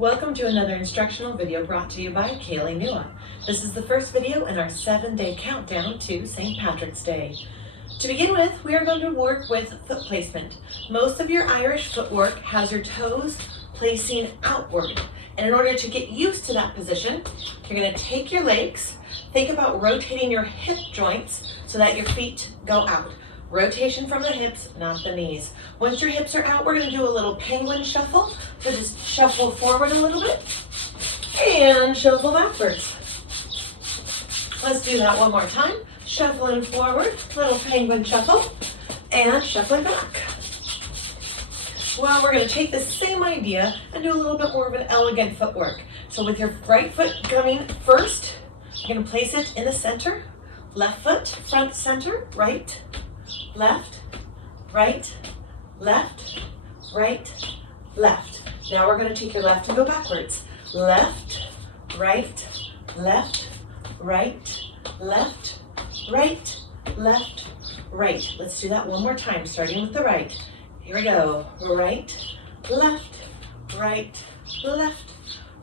Welcome to another instructional video brought to you by Céilí Nua. This is the first video in our 7-day countdown to St. Patrick's Day. To begin with, we are going to work with foot placement. Most of your Irish footwork has your toes placing outward. And in order to get used to that position, you're going to take your legs, think about rotating your hip joints so that your feet go out. Rotation from the hips, not the knees. Once your hips are out, we're going to do a little penguin shuffle. So just shuffle forward a little bit and shuffle backwards. Let's do that one more time. Shuffling forward, little penguin shuffle, and shuffling back. Well, we're going to take the same idea and do a little bit more of an elegant footwork. So with your right foot coming first, you're going to place it in the center. Left foot, front center, right, left, right, left, right, left. Now we're going to take your left and go backwards. Left, right, left, right, left, right, left, right. Let's do that one more time, starting with the right. Here we go. Right, left, right, left,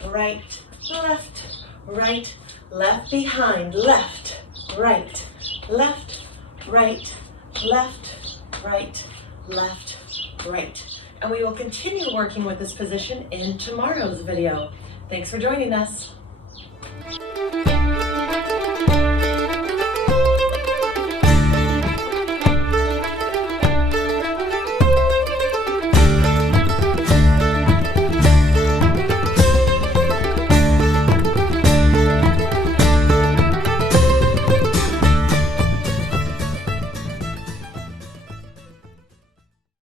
right, left, right, left behind, left, right, left, right, left, right, left, right. And we will continue working with this position in tomorrow's video. Thanks for joining us.